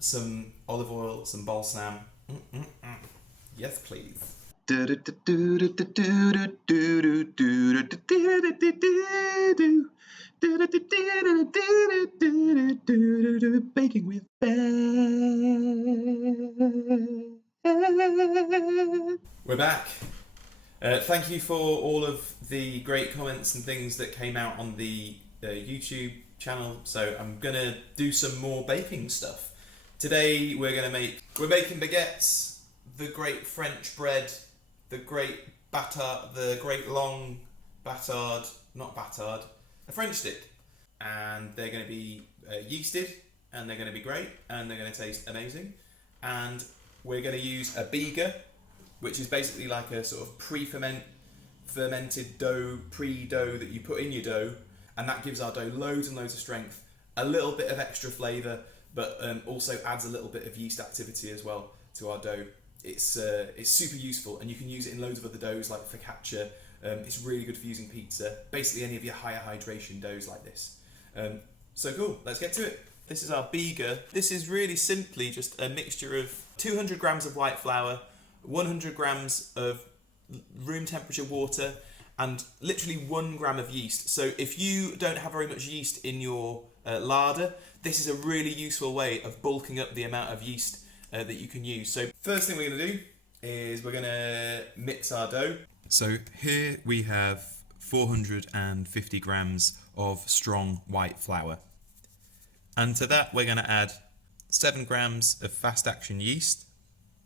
some olive oil, some balsam. Yes, please. Baking with We're back. Thank you for all of the great comments and things that came out on the YouTube channel. So I'm gonna do some more baking stuff. Today we're making baguettes, the great French bread, the great long batard, not batard, a French stick, and they're going to be yeasted, and they're going to be great, and they're going to taste amazing. And we're going to use a Biga, which is basically like a sort of fermented dough, pre-dough that you put in your dough, and that gives our dough loads and loads of strength, a little bit of extra flavour, but also adds a little bit of yeast activity as well to our dough. It's super useful, and you can use it in loads of other doughs like focaccia. It's really good for using pizza, basically any of your higher hydration doughs like this. So cool, let's get to it. This is our Biga. This is really simply just a mixture of 200 grams of white flour, 100 grams of room temperature water, and literally 1 gram of yeast. So if you don't have very much yeast in your larder, this is a really useful way of bulking up the amount of yeast that you can use. So first thing we're going to do is we're going to mix our dough. So here we have 450 grams of strong white flour. And to that we're going to add 7 grams of fast action yeast,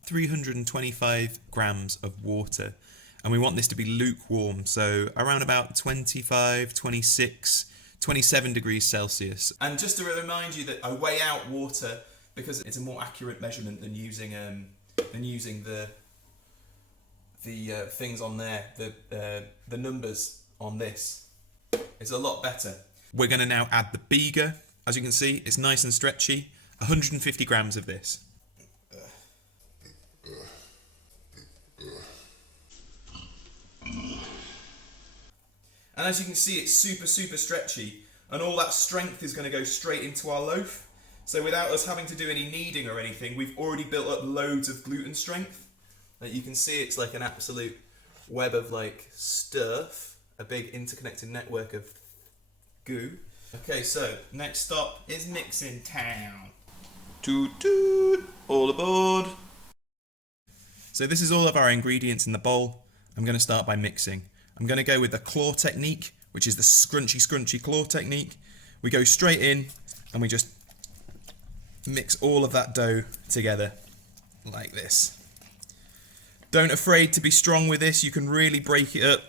325 grams of water. And we want this to be lukewarm, so around about 25, 26, 27 degrees Celsius. And just to remind you that I weigh out water because it's a more accurate measurement than using the things on there, the numbers on this. It's a lot better. We're going to now add the Biga. As you can see, it's nice and stretchy. 150 grams of this. And as you can see, it's super stretchy, and all that strength is going to go straight into our loaf. So without us having to do any kneading or anything, we've already built up loads of gluten strength. Like you can see, it's like an absolute web of like stuff, a big interconnected network of goo. Okay, so next stop is mixing town. Toot toot, all aboard. So this is all of our ingredients in the bowl. I'm going to start by mixing. I'm going to go with the claw technique, which is the scrunchy claw technique. We go straight in and we just mix all of that dough together like this. Don't afraid to be strong with this. You can really break it up,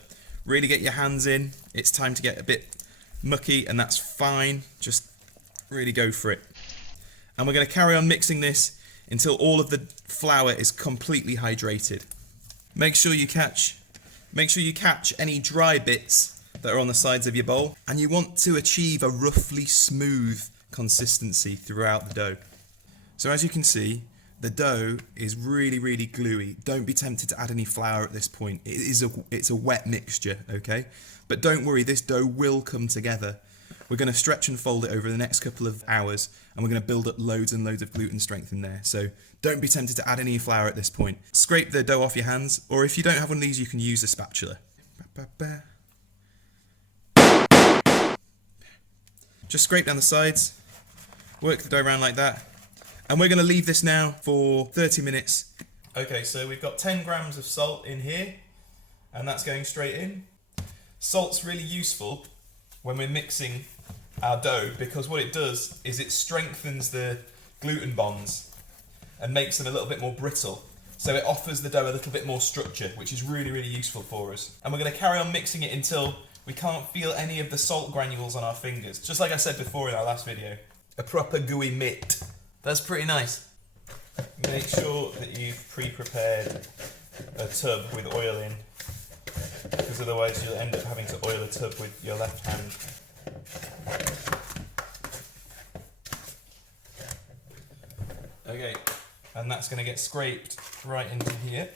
really get your hands in. It's time to get a bit mucky, and that's fine. Just really go for it. And we're going to carry on mixing this until all of the flour is completely hydrated. Make sure you catch any dry bits that are on the sides of your bowl, and you want to achieve a roughly smooth consistency throughout the dough. So as you can see, the dough is really gluey. Don't be tempted to add any flour at this point. It's a wet mixture, okay? But don't worry, this dough will come together. We're going to stretch and fold it over the next couple of hours, and we're going to build up loads and loads of gluten strength in there. So don't be tempted to add any flour at this point. Scrape the dough off your hands, or if you don't have one of these, you can use a spatula. Just scrape down the sides, work the dough around like that, and we're going to leave this now for 30 minutes. Okay, so we've got 10 grams of salt in here, and that's going straight in. Salt's really useful when we're mixing our dough, because what it does is it strengthens the gluten bonds and makes them a little bit more brittle. So it offers the dough a little bit more structure, which is really useful for us. And we're going to carry on mixing it until we can't feel any of the salt granules on our fingers. Just like I said before in our last video. A proper gooey mitt. That's pretty nice. Make sure that you've pre-prepared a tub with oil in, because otherwise you'll end up having to oil a tub with your left hand. Okay, and that's going to get scraped right into here.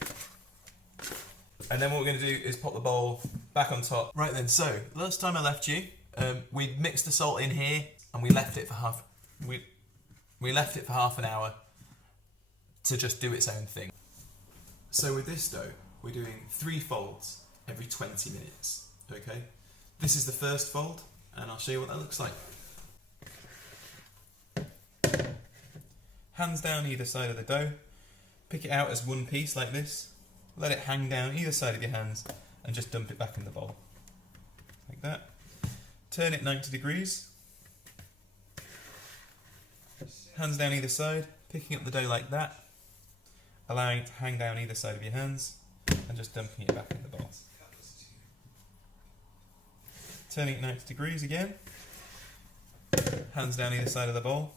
And then what we're going to do is pop the bowl back on top. Right then, so last time I left you, we mixed the salt in here and we left it for We left it for half an hour to just do its own thing. So with this dough, we're doing 3 folds every 20 minutes, okay? This is the first fold, and I'll show you what that looks like. Hands down either side of the dough, pick it out as one piece like this, let it hang down either side of your hands, and just dump it back in the bowl, like that. Turn it 90 degrees, hands down either side, picking up the dough like that, allowing it to hang down either side of your hands, and just dumping it back in the bowl. Turning it 90 degrees again, hands down either side of the bowl,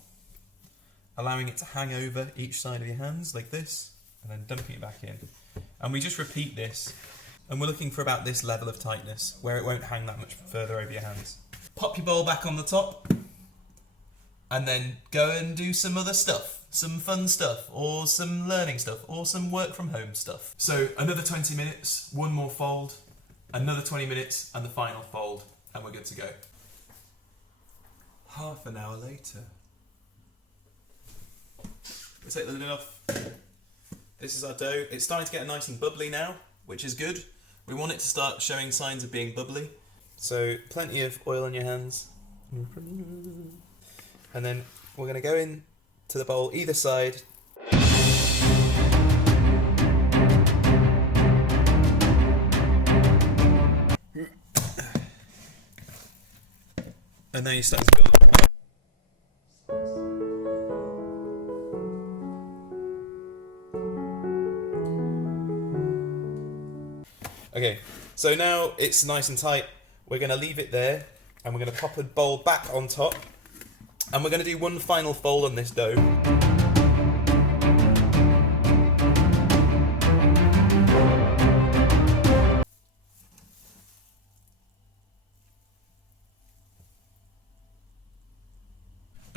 allowing it to hang over each side of your hands like this, and then dumping it back in. And we just repeat this, and we're looking for about this level of tightness, where it won't hang that much further over your hands. Pop your bowl back on the top, and then go and do some other stuff. Some fun stuff, or some learning stuff, or some work from home stuff. So another 20 minutes, one more fold, another 20 minutes, and the final fold, and we're good to go. Half an hour later. We take the lid off. This is our dough. It's starting to get nice and bubbly now, which is good. We want it to start showing signs of being bubbly. So plenty of oil on your hands. And then we're going to go in to the bowl either side. And then you start to build up. Okay, so now it's nice and tight. We're going to leave it there, and we're going to pop a bowl back on top, and we're going to do one final fold on this dough.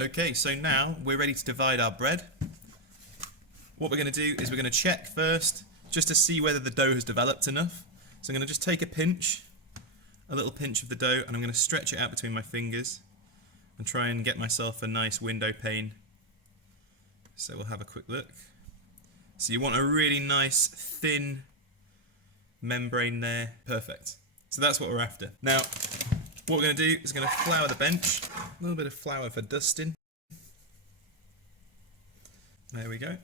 Okay, so now we're ready to divide our bread. What we're going to do is we're going to check first, just to see whether the dough has developed enough. So I'm going to just take a little pinch of the dough, and I'm going to stretch it out between my fingers and try and get myself a nice window pane. So we'll have a quick look. So you want a really nice thin membrane there. Perfect. So that's what we're after. Now, what we're going to do is going to flour the bench. A little bit of flour for dusting. There we go.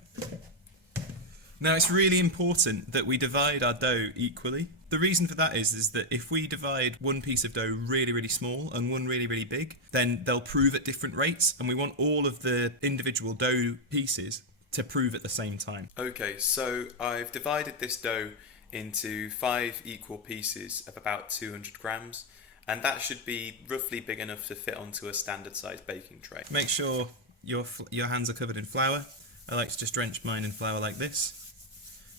Now it's really important that we divide our dough equally. The reason for that is that if we divide one piece of dough really, really small and one really, really big, then they'll prove at different rates, and we want all of the individual dough pieces to prove at the same time. Okay, so I've divided this dough into 5 equal pieces of about 200 grams, and that should be roughly big enough to fit onto a standard sized baking tray. Make sure your hands are covered in flour. I like to just drench mine in flour like this.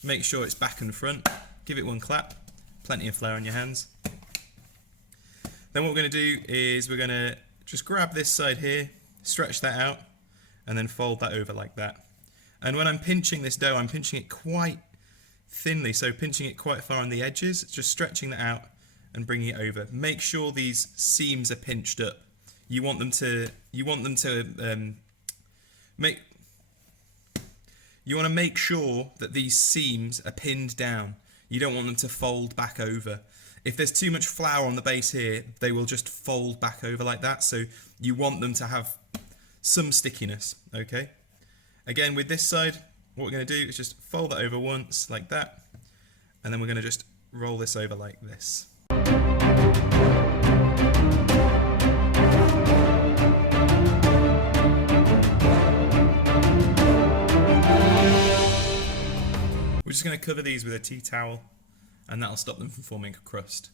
Make sure it's back and front. Give it one clap. Plenty of flour on your hands. Then what we're going to do is we're going to just grab this side here, stretch that out, and then fold that over like that. And when I'm pinching this dough, I'm pinching it quite thinly, so pinching it quite far on the edges, just stretching that out and bringing it over. Make sure these seams are pinched up. You want them to make sure that these seams are pinned down. You don't want them to fold back over. If there's too much flour on the base here, they will just fold back over like that. So you want them to have some stickiness, okay? Again, with this side, what we're going to do is just fold that over once like that, and then we're going to just roll this over like this. We're just going to cover these with a tea towel, and that'll stop them from forming a crust.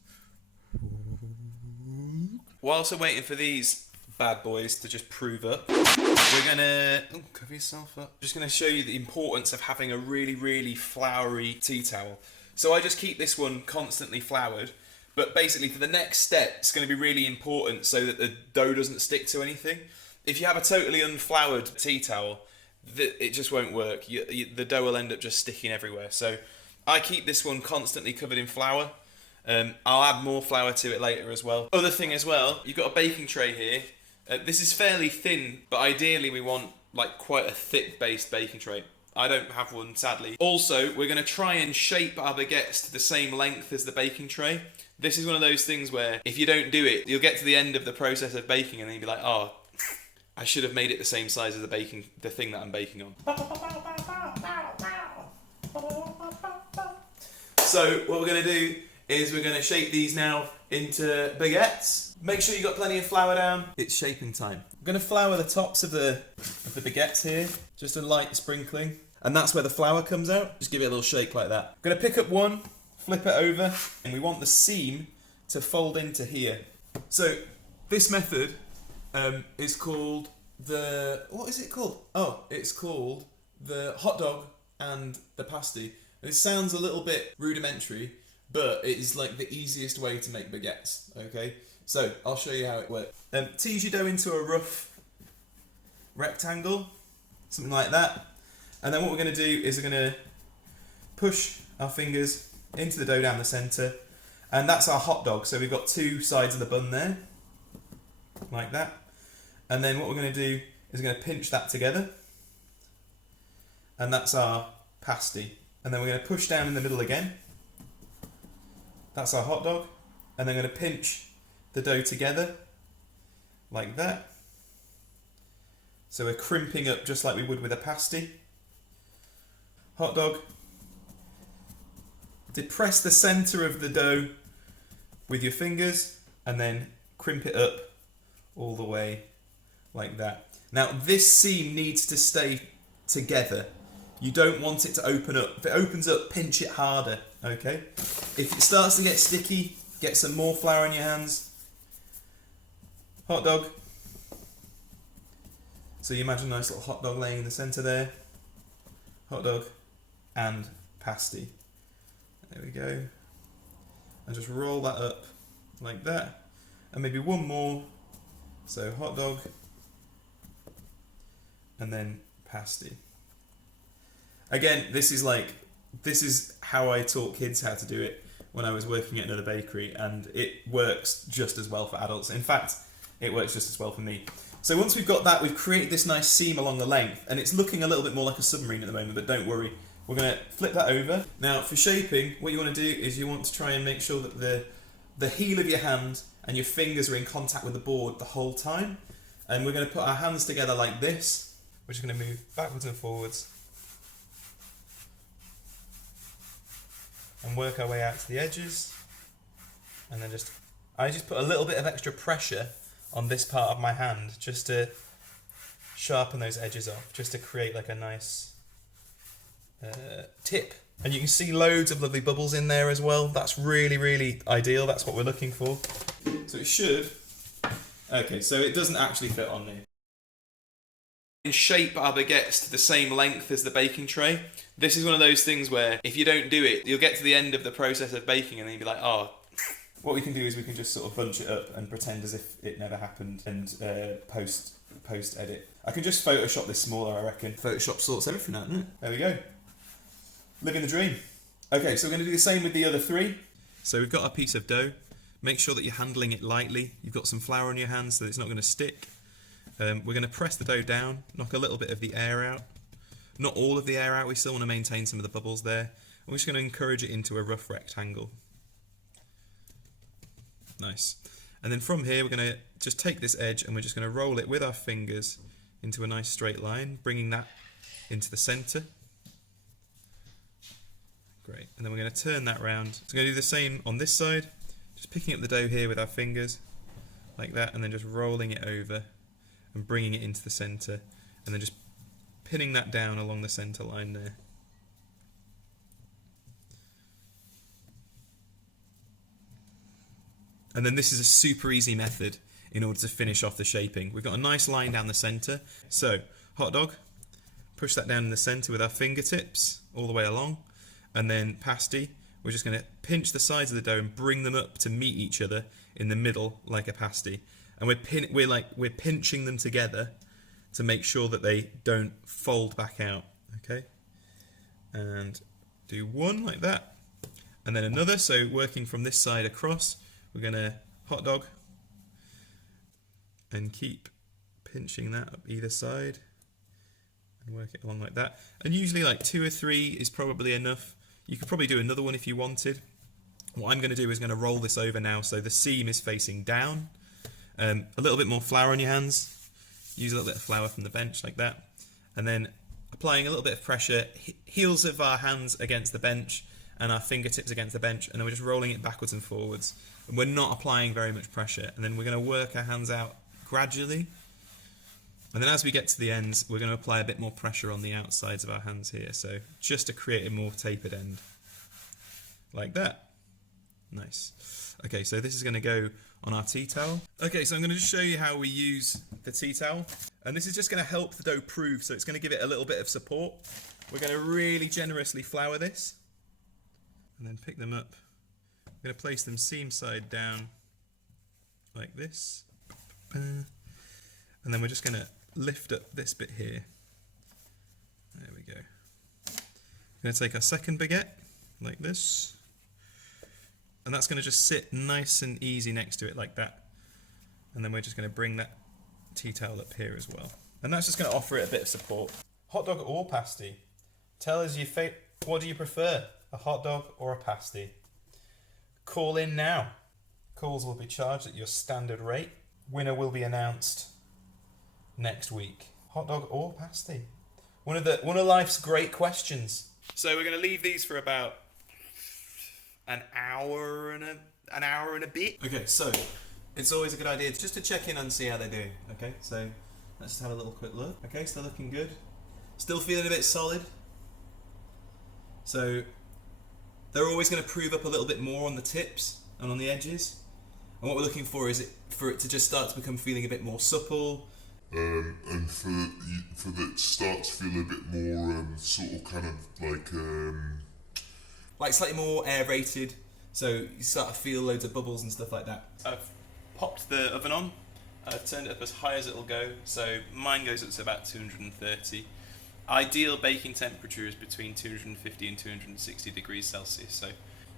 Whilst we're waiting for these bad boys to just prove up, we're going to... Oh, cover yourself up. Just going to show you the importance of having a really, really floury tea towel. So I just keep this one constantly floured, but basically for the next step, it's going to be really important so that the dough doesn't stick to anything. If you have a totally unfloured tea towel, it just won't work. The dough will end up just sticking everywhere. So I keep this one constantly covered in flour. I'll add more flour to it later as well. Other thing as well, you've got a baking tray here. This is fairly thin, but ideally we want like quite a thick based baking tray. I don't have one, sadly. Also, we're going to try and shape our baguettes to the same length as the baking tray. This is one of those things where if you don't do it, you'll get to the end of the process of baking and then you'll be like, oh, I should have made it the same size as the thing that I'm baking on. So what we're going to do is we're going to shape these now into baguettes. Make sure you've got plenty of flour down. It's shaping time. I'm going to flour the tops of the baguettes here, just a light sprinkling. And that's where the flour comes out. Just give it a little shake like that. I'm going to pick up one, flip it over, and we want the seam to fold into here. So this method is called what is it called? Oh, it's called the hot dog and the pasty. And it sounds a little bit rudimentary, but it is like the easiest way to make baguettes, okay? So I'll show you how it works. Tease your dough into a rough rectangle, something like that. And then what we're going to do is we're going to push our fingers into the dough down the centre. And that's our hot dog. So we've got two sides of the bun there, like that. And then what we're going to do is we're going to pinch that together. And that's our pasty. And then we're going to push down in the middle again. That's our hot dog. And then we're going to pinch the dough together, like that. So we're crimping up just like we would with a pasty. Hot dog. Depress the centre of the dough with your fingers and then crimp it up all the way like that. Now this seam needs to stay together. You don't want it to open up. If it opens up, pinch it harder, okay? If it starts to get sticky, get some more flour in your hands. Hot dog. So you imagine a nice little hot dog laying in the centre there. Hot dog and pasty. There we go. And just roll that up like that. And maybe one more. So hot dog and then pasty. Again, this is how I taught kids how to do it when I was working at another bakery, and it works just as well for adults. In fact, it works just as well for me. So once we've got that, we've created this nice seam along the length, and it's looking a little bit more like a submarine at the moment, but don't worry. We're going to flip that over. Now, for shaping, what you want to do is you want to try and make sure that the heel of your hand and your fingers are in contact with the board the whole time. And we're going to put our hands together like this. We're just going to move backwards and forwards. And work our way out to the edges. And then I just put a little bit of extra pressure on this part of my hand just to sharpen those edges off, just to create like a nice tip. And you can see loads of lovely bubbles in there as well. That's really, really ideal. That's what we're looking for. So it should. Okay, so it doesn't actually fit on there. And shape our baguettes to the same length as the baking tray. This is one of those things where if you don't do it, you'll get to the end of the process of baking and then you'll be like, oh. What we can do is we can just sort of bunch it up and pretend as if it never happened and post edit. I can just Photoshop this smaller, I reckon. Photoshop sorts everything out, doesn't it? There we go. Living the dream. Okay, so we're going to do the same with the other three. So we've got our piece of dough. Make sure that you're handling it lightly. You've got some flour on your hands so that it's not going to stick. We're going to press the dough down, knock a little bit of the air out. Not all of the air out, we still want to maintain some of the bubbles there. And we're just going to encourage it into a rough rectangle. Nice. And then from here we're going to just take this edge and we're just going to roll it with our fingers into a nice straight line, bringing that into the centre. Great. And then we're going to turn that round. So we're going to do the same on this side, just picking up the dough here with our fingers, like that, and then just rolling it over and bringing it into the centre, and then just pinning that down along the centre line there. And then this is a super easy method in order to finish off the shaping. We've got a nice line down the centre. So, hot dog, push that down in the centre with our fingertips all the way along. And then pasty, we're just going to pinch the sides of the dough and bring them up to meet each other in the middle like a pasty. And we're pinching them together to make sure that they don't fold back out. Okay? And do one like that. And then another, so working from this side across, we're going to hot dog and keep pinching that up either side. Work it along like that. And usually like 2 or 3 is probably enough. You could probably do another one if you wanted. What I'm going to do is going to roll this over now so the seam is facing down. A little bit more flour on your hands. Use a little bit of flour from the bench like that. And then applying a little bit of pressure, heels of our hands against the bench and our fingertips against the bench, and then we're just rolling it backwards and forwards. And we're not applying very much pressure. And then we're going to work our hands out gradually. And then as we get to the ends, we're going to apply a bit more pressure on the outsides of our hands here. So just to create a more tapered end. Like that. Nice. Okay, so this is going to go on our tea towel. Okay, so I'm going to just show you how we use the tea towel. And this is just going to help the dough prove, so it's going to give it a little bit of support. We're going to really generously flour this. And then pick them up. We're going to place them seam side down like this. And then we're just going to lift up this bit here. There we go. We're going to take our second baguette like this. And that's going to just sit nice and easy next to it like that. And then we're just going to bring that tea towel up here as well. And that's just going to offer it a bit of support. Hot dog or pasty? Tell us your favourite. What do you prefer? A hot dog or a pasty? Call in now. Calls will be charged at your standard rate. Winner will be announced next week. Hot dog or pasty? One of life's great questions. So we're going to leave these for about an hour and a bit. Okay, so it's always a good idea just to check in and see how they're doing. Okay, so let's just have a little quick look. Okay, still looking good. Still feeling a bit solid. So they're always going to prove up a little bit more on the tips and on the edges. And what we're looking for is for it to just start to become feeling a bit more supple. And for it to start to feel a bit more sort of kind of like slightly more aerated, so you start to feel loads of bubbles and stuff like that. I've popped the oven on, I've turned it up as high as it'll go, so mine goes up to about 230. Ideal baking temperature is between 250 and 260 degrees Celsius, so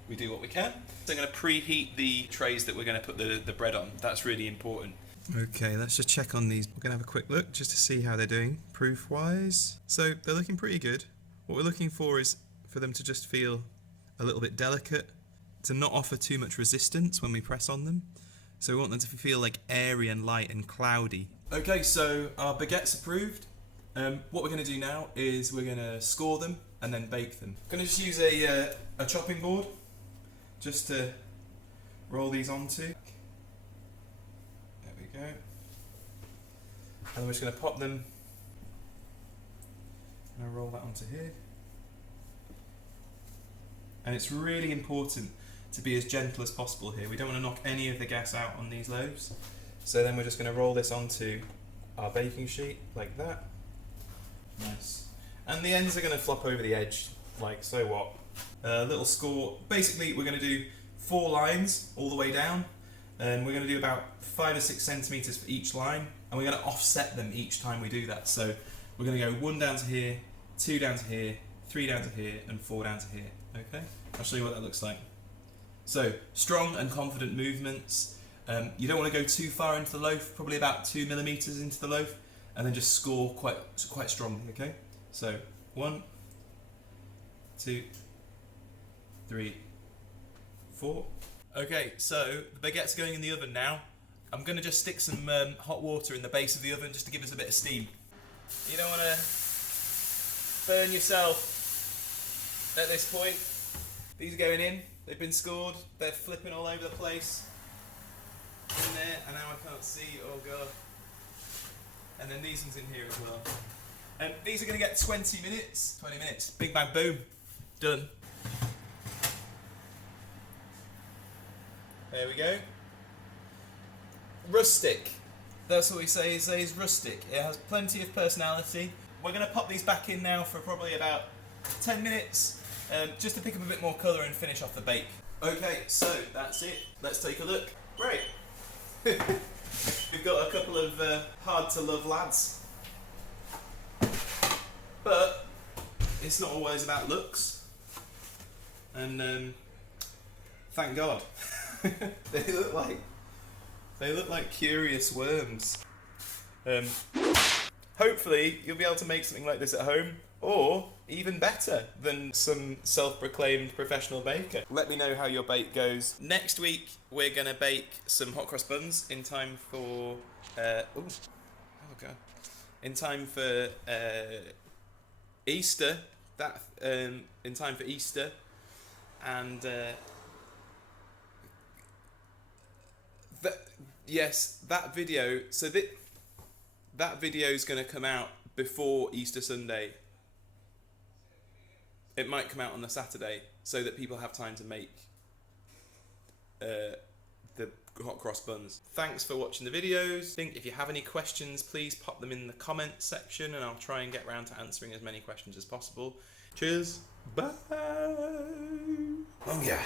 we do what we can. So I'm going to preheat the trays that we're going to put the bread on. That's really important. Okay, let's just check on these. We're going to have a quick look just to see how they're doing proof-wise. So they're looking pretty good. What we're looking for is for them to just feel a little bit delicate, to not offer too much resistance when we press on them. So we want them to feel like airy and light and cloudy. Okay, so our baguettes approved. What we're going to do now is we're going to score them and then bake them. I'm going to just use a chopping board just to roll these onto. There we go. And we're just going to pop them and I'll roll that onto here. And it's really important to be as gentle as possible here. We don't want to knock any of the gas out on these loaves. So then we're just going to roll this onto our baking sheet like that. Nice. And the ends are going to flop over the edge, like so what. A little score. Basically, we're going to do 4 lines all the way down. And we're going to do about 5 or 6 centimetres for each line. And we're going to offset them each time we do that. So we're going to go 1 down to here, 2 down to here, 3 down to here, and 4 down to here. Okay, I'll show you what that looks like. So, strong and confident movements. You don't want to go too far into the loaf, probably about 2 millimeters into the loaf, and then just score quite strongly, okay? So, 1, 2, 3, 4. Okay, so the baguette's going in the oven now. I'm going to just stick some hot water in the base of the oven just to give us a bit of steam. You don't want to burn yourself at this point. These are going in, they've been scored, they're flipping all over the place. In there, and now I can't see, oh god. And then these ones in here as well. And these are going to get 20 minutes, big bang boom, done. There we go. Rustic, that's what we say is rustic. It has plenty of personality. We're going to pop these back in now for probably about 10 minutes. Just to pick up a bit more colour and finish off the bake. Okay, so that's it. Let's take a look. Great. We've got a couple of hard to love lads. But it's not always about looks. And thank God. They look like curious worms. hopefully you'll be able to make something like this at home, or even better than some self-proclaimed professional baker. Let me know how your bake goes. Next week we're gonna bake some hot cross buns in time for in time for Easter. In time for Easter, and that video. So that video is going to come out before Easter Sunday. It might come out on the Saturday so that people have time to make the hot cross buns. Thanks for watching the videos. If you have any questions, please pop them in the comments section and I'll try and get around to answering as many questions as possible. Cheers. Bye. Oh yeah.